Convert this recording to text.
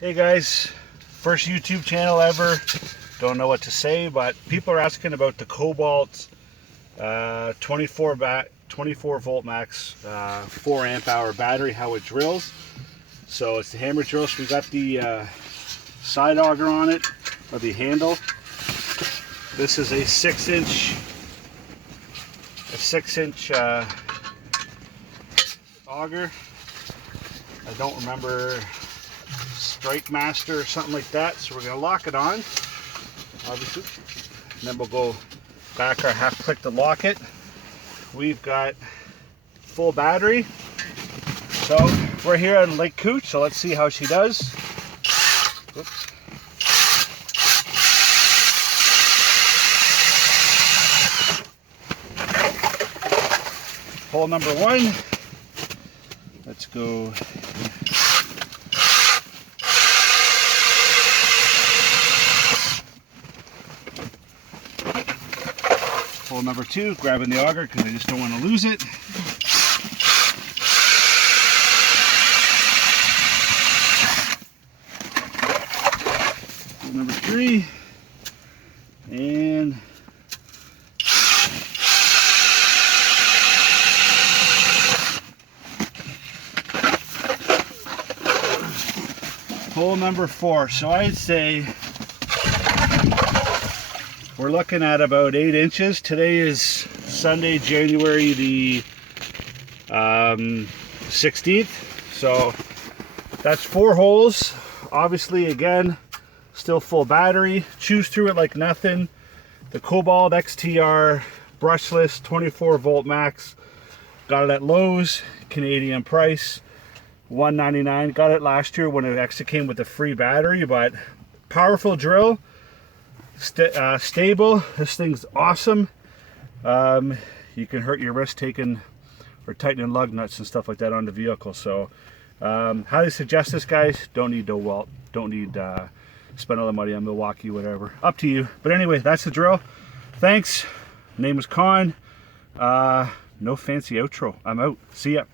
Hey guys, first YouTube channel ever. Don't know what to say, but people are asking about the Kobalt 24 volt max 4 amp hour battery, how it drills. So it's the hammer drill. So we got the side auger on it, or the handle. This is a 6-inch auger. I don't remember, Strike Master or something like that. So we're going to lock it on, obviously, and then we'll go back our half click to lock it. We've got full battery. So we're here on Lake Cooch, so let's see how she does. Oops. Hole number 1. Let's go. Hole number 2, grabbing the auger because I just don't want to lose it. Hole number 3, and hole number 4. So I'd say we're looking at about 8 inches. Today is Sunday, January the 16th. So that's 4 holes. Obviously, again, still full battery. Chews through it like nothing. The Kobalt XTR brushless 24 volt max. Got it at Lowe's, Canadian price, $1.99. Got it last year when it actually came with a free battery, but powerful drill. Stable. This thing's awesome. You can hurt your wrist taking or tightening lug nuts and stuff like that on the vehicle. So highly suggest this, guys. Don't need spend all the money on Milwaukee, whatever. Up to you. But anyway, that's the drill. Thanks. Name is Con. No fancy outro. I'm out. See ya.